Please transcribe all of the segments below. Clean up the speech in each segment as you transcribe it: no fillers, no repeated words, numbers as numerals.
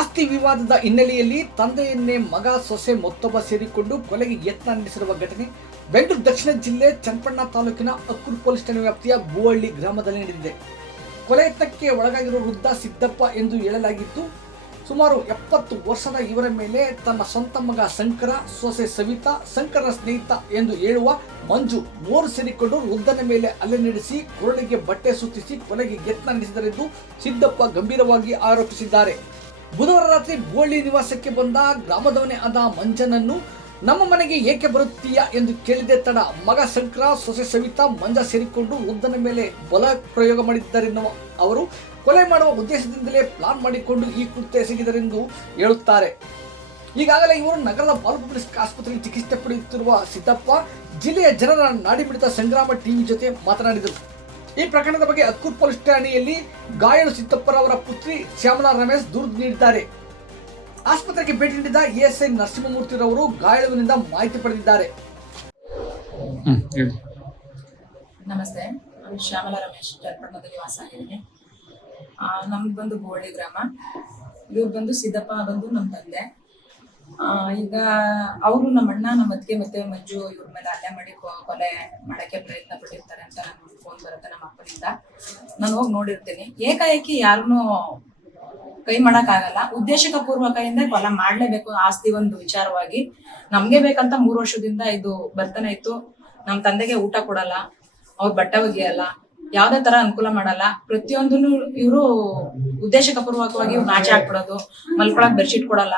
ಆಸ್ತಿ ವಿವಾದದ ಹಿನ್ನೆಲೆಯಲ್ಲಿ ತಂದೆಯನ್ನೇ ಮಗ ಸೊಸೆ ಮತ್ತೊಬ್ಬ ಸೇರಿಕೊಂಡು ಕೊಲೆಗೆ ಯತ್ನ ನಡೆಸಿರುವ ಘಟನೆ ಬೆಂಗಳೂರು ದಕ್ಷಿಣ ಜಿಲ್ಲೆ ಚನ್ನಪಟ್ಟಣ ತಾಲೂಕಿನ ಅಕ್ಕೂರು ಪೊಲೀಸ್ ಠಾಣೆ ವ್ಯಾಪ್ತಿಯ ಬೂವಳ್ಳಿ ಗ್ರಾಮದಲ್ಲಿ ನಡೆದಿದೆ. ಕೊಲೆ ಯತ್ನಕ್ಕೆ ಒಳಗಾಗಿರುವ ವೃದ್ಧ ಸಿದ್ದಪ್ಪ ಎಂದು ಹೇಳಲಾಗಿದ್ದು, ಸುಮಾರು 70 ವರ್ಷದ ಇವರ ಮೇಲೆ ತನ್ನ ಸ್ವಂತ ಮಗ ಶಂಕರ, ಸೊಸೆ ಸವಿತಾ, ಶಂಕರನ ಸ್ನೇಹಿತ ಎಂದು ಹೇಳುವ ಮಂಜು ಮೂವರು ಸೇರಿಕೊಂಡು ವೃದ್ಧನ ಮೇಲೆ ಹಲ್ಲೆ ನಡೆಸಿ ಕೊರಳಿಗೆ ಬಟ್ಟೆ ಸುತ್ತಿಸಿ ಕೊಲೆಗೆ ಯತ್ನ ನಡೆಸಿದರೆಂದು ಸಿದ್ದಪ್ಪ ಗಂಭೀರವಾಗಿ ಆರೋಪಿಸಿದ್ದಾರೆ. ಬುಧವಾರ ರಾತ್ರಿ ಬೂವಳ್ಳಿ ನಿವಾಸಕ್ಕೆ ಬಂದ ಗ್ರಾಮದವನೇ ಆದ ಮಂಜನನ್ನು ನಮ್ಮ ಮನೆಗೆ ಏಕೆ ಬರುತ್ತೀಯಾ ಎಂದು ಕೇಳಿದೆ ತಡ ಮಗ ಶಂಕರ, ಸೊಸೆ ಸವಿತಾ, ಮಂಜ ಸೇರಿಕೊಂಡು ವೃದ್ಧನ ಮೇಲೆ ಬಲ ಪ್ರಯೋಗ ಮಾಡಿದ್ದಾರೆನ್ನುವ ಅವರು ಕೊಲೆ ಮಾಡುವ ಉದ್ದೇಶದಿಂದಲೇ ಪ್ಲಾನ್ ಮಾಡಿಕೊಂಡು ಈ ಕೃತ್ಯ ಎಸಗಿದರೆಂದು ಹೇಳುತ್ತಾರೆ. ಈಗಾಗಲೇ ಇವರು ನಗರದ ಬಾಲಕ ಪೊಲೀಸ್ ಆಸ್ಪತ್ರೆಯಲ್ಲಿ ಚಿಕಿತ್ಸೆ ಪಡೆಯುತ್ತಿರುವ ಸಿದ್ದಪ್ಪ ಜಿಲ್ಲೆಯ ಜನರ ನಾಡಿಮಿಡಿತ ಸಂಗ್ರಾಮ ಟಿವಿ ಜೊತೆ ಮಾತನಾಡಿದರು. ಈ ಪ್ರಕರಣದ ಬಗ್ಗೆ ಅಕ್ಕೂರು ಪೊಲೀಸ್ ಠಾಣೆಯಲ್ಲಿ ಗಾಯಾಳು ಸಿದ್ದಪ್ಪರವರ ಪುತ್ರಿ ಶ್ಯಾಮಲಾ ರಮೇಶ್ ದೂರು ನೀಡಿದ್ದಾರೆ. ಆಸ್ಪತ್ರೆಗೆ ಭೇಟಿ ನೀಡಿದ ಎಎಸ್ಐ ನರಸಿಂಹಮೂರ್ತಿರವರು ಗಾಯಾಳುವಿನಿಂದ ಮಾಹಿತಿ ಪಡೆದಿದ್ದಾರೆ. ನಮಸ್ತೆ, ನಾನು ಶ್ಯಾಮಲಾ ರಮೇಶ್, ಚನ್ನಪಟ್ಟಣದಲ್ಲಿ ವಾಸ ಆಗಿದ್ದೀನಿ. ನಮ್ದು ಬಂದು ಬೂವಳ್ಳಿ ಗ್ರಾಮ. ಇವ್ರು ಬಂದು ಸಿದ್ದಪ್ಪ ಬಂದು ನಮ್ಮ ತಂದೆ. ಈಗ ಅವರು ನಮ್ಮ ಅಣ್ಣ, ನಮ್ಮ ಅತ್ತಿಗೆ ಮತ್ತೆ ಮಂಜು ಇವ್ರ ಮೇಲೆ ಹಲ್ಲೆ ಮಾಡಿ ಕೊಲೆ ಮಾಡಕ್ಕೆ ಪ್ರಯತ್ನ ಪಟ್ಟಿರ್ತಾರೆ ಅಂತ ನನಗೆ ಫೋನ್ ಬರುತ್ತೆ ನಮ್ಮ ಅಪ್ಪನಿಂದ. ನಾನು ಹೋಗಿ ನೋಡಿರ್ತೀನಿ. ಏಕಾಏಕಿ ಯಾರನ್ನೂ ಕೈ ಮಾಡಕ್ಕಾಗಲ್ಲ. ಉದ್ದೇಶಕ ಪೂರ್ವಕದಿಂದ ಕೊಲೆ ಮಾಡ್ಲೇಬೇಕು. ಆಸ್ತಿ ಒಂದು ವಿಚಾರವಾಗಿ ನಮ್ಗೆ ಬೇಕಂತ 3 ವರ್ಷದಿಂದ ಇದು ಬರ್ತಾನೆ ಇತ್ತು. ನಮ್ಮ ತಂದೆಗೆ ಊಟ ಕೊಡಲ್ಲ, ಅವ್ರ ಬಟ್ಟೆ ಒಗೆಯಲ್ಲ, ಯಾವ್ದೇ ತರ ಅನುಕೂಲ ಮಾಡಲ್ಲ. ಪ್ರತಿಯೊಂದನ್ನು ಇವರು ಉದ್ದೇಶಕ ಪೂರ್ವಕವಾಗಿ ಇವ್ರು ಆಚೆ ಹಾಕ್ಬಿಡೋದು, ಮಲ್ಕೊಳಕ್ ಬೆಡ್ಶೀಟ್ ಕೊಡಲ್ಲ,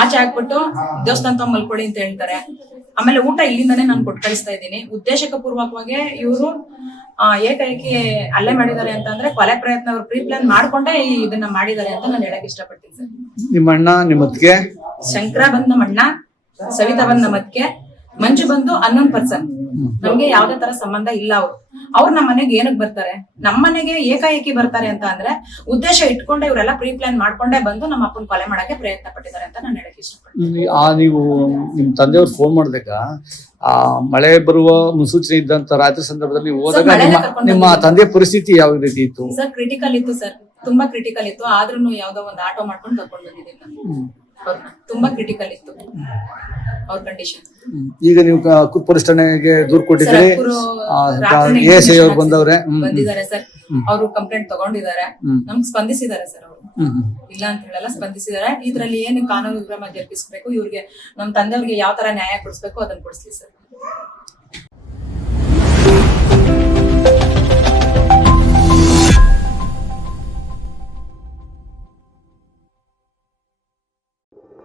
ಆಚೆ ಹಾಕ್ಬಿಟ್ಟು ದೇವಸ್ಥಾನ ಮಲ್ಕೊಳ್ಳಿ ಅಂತ ಹೇಳ್ತಾರೆ. ಆಮೇಲೆ ಊಟ ಇಲ್ಲಿಂದಾನೇ ನಾನು ಕೊಟ್ಟು ಕಳಿಸ್ತಾ ಇದ್ದೀನಿ. ಉದ್ದೇಶಕ ಪೂರ್ವಕವಾಗಿ ಇವರು ಏಕಾಏಕಿ ಹಲ್ಲೆ ಮಾಡಿದ್ದಾರೆ ಅಂತ ಅಂದ್ರೆ ಕೊಲೆ ಪ್ರಯತ್ನ ಅವ್ರು ಪ್ರೀ ಪ್ಲಾನ್ ಮಾಡ್ಕೊಂಡೇ ಇದನ್ನ ಮಾಡಿದ್ದಾರೆ ಅಂತ ನಾನು ಹೇಳಕ್ ಇಷ್ಟಪಡ್ತೀನಿ ಸರ್. ನಿಮ್ಮ ಅಣ್ಣ, ನಿಮ್ಮ ಅತ್ತಿಗೆ? ಶಂಕರ ಬಂದ್ ನಮ್ಮ ಅಣ್ಣ, ಸವಿತಾ ಬಂದ್ ನಮ್ಮ ಅತ್ತಿಗೆ, ಮಂಜು ಬಂದು ಅನ್ನೊಂದ್ ಪರ್ಸನ್. ನಮ್ಗೆ ಯಾವ್ದೇ ತರ ಸಂಬಂಧ ಇಲ್ಲ. ಅವ್ರು ನಮ್ಮ ಮನೆಗೆ ಏನಕ್ ಬರ್ತಾರೆ, ನಮ್ಮ ಮನೆಗೆ ಏಕಾಏಕಿ ಬರ್ತಾರೆ ಅಂತ ಅಂದ್ರೆ ಉದ್ದೇಶ ಇಟ್ಕೊಂಡೆ ಇವರೆಲ್ಲ ಪ್ರೀ ಪ್ಲಾನ್ ಮಾಡ್ಕೊಂಡೇ ಬಂದು ನಮ್ಮ ಅಪ್ಪನ ಕೊಲೆ ಮಾಡಕ್ಕೆ ಪ್ರಯತ್ನ ಪಟ್ಟಿದ್ದಾರೆ ಅಂತ ನಾನು ಹೇಳಕ್ ಇಷ್ಟಪಡ್ತೀನಿ. ನೀವು ನಿಮ್ ತಂದೆಯವ್ರು ಫೋನ್ ಮಾಡಿದಾಗ ಮಳೆ ಬರುವ ಮುನ್ಸೂಚನೆ ಇದ್ದಂತ ರಾತ್ರಿ ಸಂದರ್ಭದಲ್ಲಿ ನೀವು ಹೋದಾಗ ನಿಮ್ಮ ತಂದೆ ಪರಿಸ್ಥಿತಿ ಯಾವ ರೀತಿ ಇತ್ತು? ಸರ್ ಕ್ರಿಟಿಕಲ್ ಇತ್ತು ಸರ್, ತುಂಬಾ ಕ್ರಿಟಿಕಲ್ ಇತ್ತು. ಆದ್ರೂ ಯಾವ್ದೋ ಒಂದು ಆಟೋ ಮಾಡ್ಕೊಂಡು ಕರ್ಕೊಂಡು ಬಂದಿದ್ದೀನಿ ನಾನು. ತುಂಬಾ ಕ್ರಿಟಿಕಲ್ ಇತ್ತು ಅವ್ರ ಕಂಡೀಷನ್. ಈಗ ನೀವು ಅಕ್ಕೂರು ಪೊಲೀಸ್ ಠಾಣೆಗೆ ದೂರು ಕೊಟ್ಟಿದ್ದೀರಿ. ಎಎಸ್ಐ ಅವ್ರು ಬಂದಿದ್ದಾರೆ ಸರ್. ಅವರು ಕಂಪ್ಲೇಂಟ್ ತಗೊಂಡಿದ್ದಾರೆ. ನಮ್ಗೆ ಸ್ಪಂದಿಸಿದ್ದಾರೆ ಸರ್. ಅವರು ಇಲ್ಲ ಅಂತ ಹೇಳಲ್ಲ, ಸ್ಪಂದಿಸಿದ್ದಾರೆ. ಇದ್ರಲ್ಲಿ ಏನು ಕಾನೂನು ಕ್ರಮ ಜರುಗಿಸ್ಬೇಕು, ಇವ್ರಿಗೆ ನಮ್ಮ ತಂದೆಯವ್ರಿಗೆ ಯಾವ ತರ ನ್ಯಾಯ ಕೊಡಿಸ್ಬೇಕು ಅದನ್ನ ಕೊಡಿಸ್ಲಿ ಸರ್.